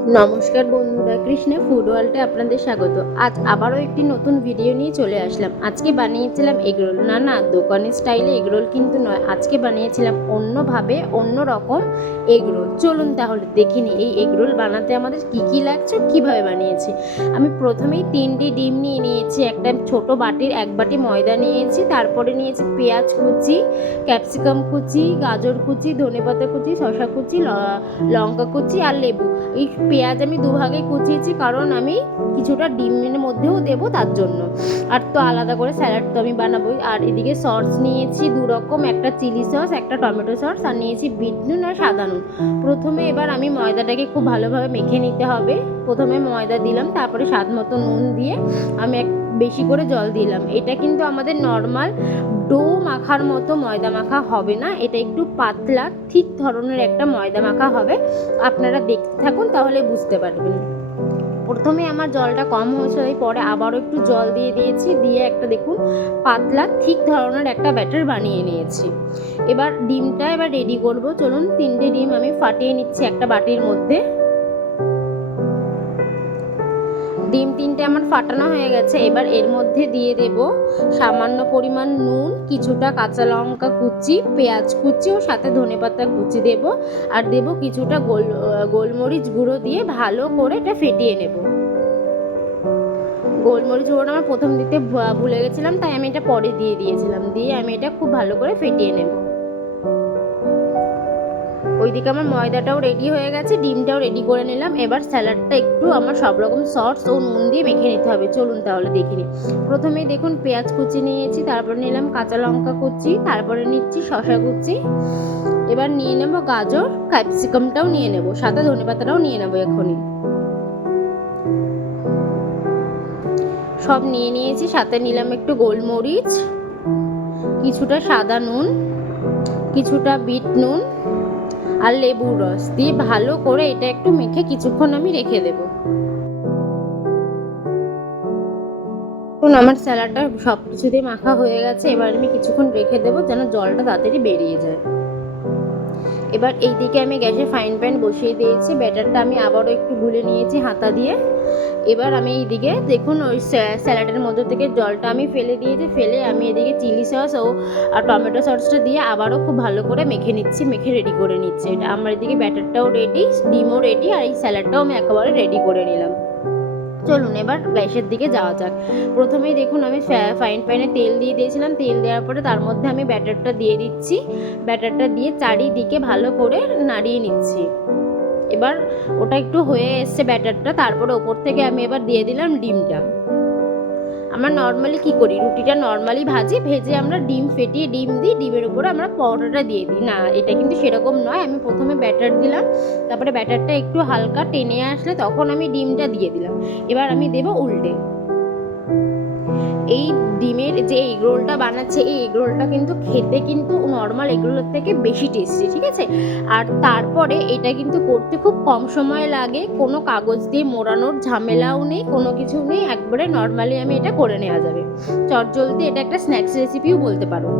নমস্কার বন্ধুরা, কৃষ্ণা ফুড ওয়ার্ল্ডে আপনাদের স্বাগত। আজ আবারও একটি নতুন ভিডিও নিয়ে চলে আসলাম। আজকে বানিয়েছিলাম এগরোল না না দোকানের স্টাইলে এগরোল কিন্তু নয়। আজকে বানিয়েছিলাম অন্যভাবে অন্য রকম এগরোল চলুন তাহলে দেখিনি এই এগরোল বানাতে আমাদের কি কি লাগছে, কীভাবে বানিয়েছি? আমি প্রথমেই তিনটি ডিম নিয়ে নিয়েছি। একটা ছোট বাটির এক বাটি ময়দা নিয়েছি, তারপরে নিয়েছি পেঁয়াজ কুচি ক্যাপসিকাম কুচি, গাজর কুচি, ধনেপাতা কুচি, শসা কুচি লঙ্কা কুচি আর লেবু। এই পেঁয়াজ আমি দুভাগে কুচিয়েছি, কারণ আমি কিছুটা ডিমের মধ্যেও দেবো তার জন্য। আর তো আলাদা করে স্যালাড তো আমি বানাবোই। আর এদিকে সস নিয়েছি দু রকম একটা চিলি সস, একটা টমেটো সস, আর নিয়েছি বিট নুন আর সাদা নুন। প্রথমে এবার আমি ময়দাটাকে খুব ভালোভাবে মেখে নিতে হবে। প্রথমে ময়দা দিলাম, তারপরে স্বাদ মতো নুন দিয়ে আমি এক বেশি করে জল দিলাম। এটা কিন্তু আমাদের নর্মাল ডো মাখার মতো ময়দা মাখা হবে না। এটা একটু পাতলা, ঠিক ধরনের একটা ময়দা মাখা হবে। আপনারা দেখতে থাকুন, তাহলে বুঝতে পারবেন। প্রথমে আমার জলটা কম হয়েছিল পরে আবারও একটু জল দিয়ে দিয়েছি। দিয়ে একটা দেখুন, পাতলা, ঠিক ধরনের একটা ব্যাটার বানিয়ে নিয়েছি। এবার ডিমটা এবার রেডি করব। চলুন, তিনটে ডিম আমি ফাটিয়ে নিচ্ছি একটা বাটির মধ্যে। ডিম তিনটে আমার ফাটানো হয়ে গেছে, এবার এর মধ্যে দিয়ে দেব সামান্য পরিমাণ নুন, কিছুটা কাঁচা লঙ্কা কুচি, পেঁয়াজ কুচি ও সাথে ধনেপাতা কুচি দেব আর দেব কিছুটা গোল গোলমরিচ গুঁড়ো দিয়ে ভালো করে এটা ফেটিয়ে নেব। গোলমরিচ গুঁড়োটা আমার প্রথম দিতে ভুলে গেছিলাম, তাই আমি এটা পরে দিয়ে দিয়েছিলাম, দিয়ে আমি এটা খুব ভালো করে ফেটিয়ে নেব। ওইদিকে আমার ময়দাটাও রেডি হয়ে গেছে, ডিমটাও রেডি করে নিলাম। এবার স্যালাডটা একটু আমার সব রকম সস ও নুন দিয়ে মেখে নিতে হবে। চলুন তাহলে দেখে নিই। প্রথমেই দেখুন, পেঁয়াজ কুচি নিয়েছি, তারপর নিলাম কাঁচা লঙ্কা কুচি, তারপরে নিচ্ছি শসা কুচি। এবার নিয়ে নেব গাজর ক্যাপসিকামটাও নিয়ে নেব সাথে ধনেপাতাটাও নিয়ে নেব এখনই। সব নিয়ে নিয়েছি, সাথে নিলাম একটু গোলমরিচ, কিছুটা সাদা নুন, কিছুটা বিট নুন। আর লেবুর রস দিয়ে ভালো করে এটা একটু মেখে কিছুক্ষণ আমি রেখে দেব। এখন আমার স্যালাডটা সব কিছু দিয়ে মাখা হয়ে গেছে। এবার আমি কিছুক্ষণ রেখে দেবো যেন জলটা তাড়াতাড়ি বেরিয়ে যায়। এবার এই দিকে আমি গ্যাসে ফাইন প্যান বসিয়ে দিয়েছি, ব্যাটারটা আমি আবারও একটু গুলে নিয়েছি হাতা দিয়ে। এবার আমি এইদিকে দেখুন ওই স্যা- স্যালাডের মধ্যে থেকে জলটা আমি ফেলে দিয়েছি, ফেলে আমি এদিকে চিলি সস ও, আর টমেটো সসটা দিয়ে আবারও খুব ভালো করে মেখে নিচ্ছি, মেখে রেডি করে নিচ্ছি। এটা আমার এদিকে ব্যাটারটাও রেডি ডিমও রেডি আর এই স্যালাডটাও আমি একেবারে রেডি করে নিলাম। চলুন এবার গ্যাসের দিকে যাওয়া যাক। প্রথমেই দেখুন, আমি ফাইন ফাইনে তেল দিয়ে দিয়েছিলাম। তেল দেওয়ার পরে তার মধ্যে আমি ব্যাটারটা দিয়ে দিচ্ছি। ব্যাটারটা দিয়ে চারিদিকে ভালো করে নাড়িয়ে নিচ্ছি। এবার ওটা একটু হয়ে এসছে ব্যাটারটা, তারপরে ওপর থেকে আমি এবার দিয়ে দিলাম ডিমটা। আমরা নর্মালি কি করি? রুটিটা নর্মালি ভাজি, ভেজে আমরা ডিম ফেটিয়ে ডিম দিই, ডিমের উপরে আমরা পরোটাটা দিয়ে দিই। না, এটা কিন্তু সেরকম নয়, আমি প্রথমে ব্যাটার দিলাম, তারপরে ব্যাটারটা একটু হালকা টেনে আসলে তখন আমি ডিমটা দিয়ে দিলাম। এবার আমি দেবো উল্টে। এই ডিমের যে এগ রোলটা বানাচ্ছে, এই এগ রোলটা কিন্তু খেতে কিন্তু নর্মাল এগ রোলের থেকে বেশি টেস্টি ঠিক আছে? আর তারপরে এটা কিন্তু করতে খুব কম সময় লাগে, কোনো কাগজ দিয়ে মোড়ানোর ঝামেলাও নেই, কোনো কিছু নেই, একবারে নর্মালি আমি এটা করে নেওয়া যাবে। চটজলদি এটা একটা স্ন্যাক্স রেসিপিও বলতে পারো।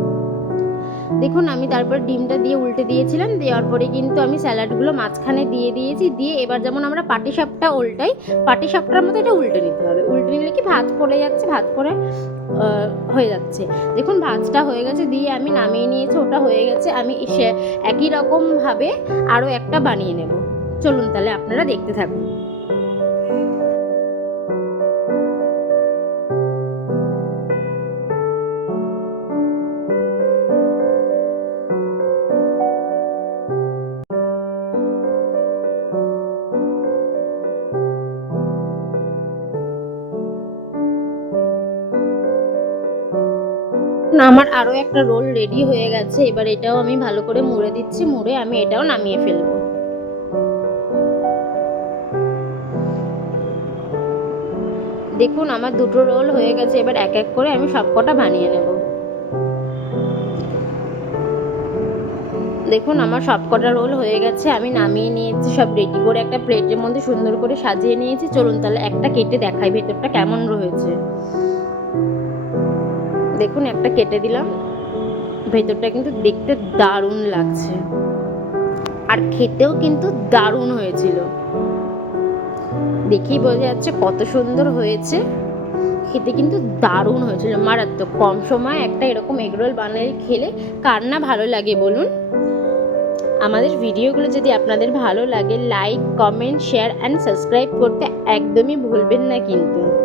দেখুন, আমি তারপর ডিমটা দিয়ে উল্টে দিয়েছিলাম, দেওয়ার পরে কিন্তু আমি স্যালাডগুলো মাঝখানে দিয়ে দিয়েছি, দিয়ে এবার যেমন আমরা পাটি সাপটা উল্টাই পাটি সাপটার মতো এটা উল্টে নিতে হবে। উল্টে নিলে কি ভাত পড়ে যাচ্ছে, ভাত পড়ে হয়ে যাচ্ছে। দেখুন ভাজটা হয়ে গেছে, দিয়ে আমি নামিয়ে নিয়েছি, ওটা হয়ে গেছে, আমি সে একই রকমভাবে আরও একটা বানিয়ে নেব। চলুন তাহলে আপনারা দেখতে থাকুন। আমার আরও একটা রোল রেডি হয়ে গেছে, এবার এটাও আমি ভালো করে মুড়ে দিচ্ছি, মুড়ে আমি এটাও নামিয়ে ফেলব। দেখুন, আমার দুটো রোল হয়ে গেছে, এবার এক এক করে আমি সবকটা বানিয়ে নেব। দেখুন, আমার সবকটা রোল হয়ে গেছে, আমি নামিয়ে নিয়েছি, সব রেডি করে একটা প্লেটের মধ্যে সুন্দর করে সাজিয়ে নিয়েছি। চলুন তাহলে একটা কেটে দেখাই, ভেতরটা কেমন রয়েছে। দেখুন, একটা কেটে দিলাম। ভেতরটা কিন্তু দেখতে দারুণ লাগছে। আর খেতেও কিন্তু দারুণ হয়েছিল। দেখেই বোঝা যাচ্ছে কত সুন্দর হয়েছে। খেতে কিন্তু দারুণ হয়েছিল। মারাত্মক। কম সময় একটা এরকম এগরোল বানিয়ে খেলে কার না ভালো লাগে বলুন? আমাদের ভিডিওগুলো যদি আপনাদের ভালো লাগে like comment share and subscribe করতে একদমই ভুলবেন না কিন্তু।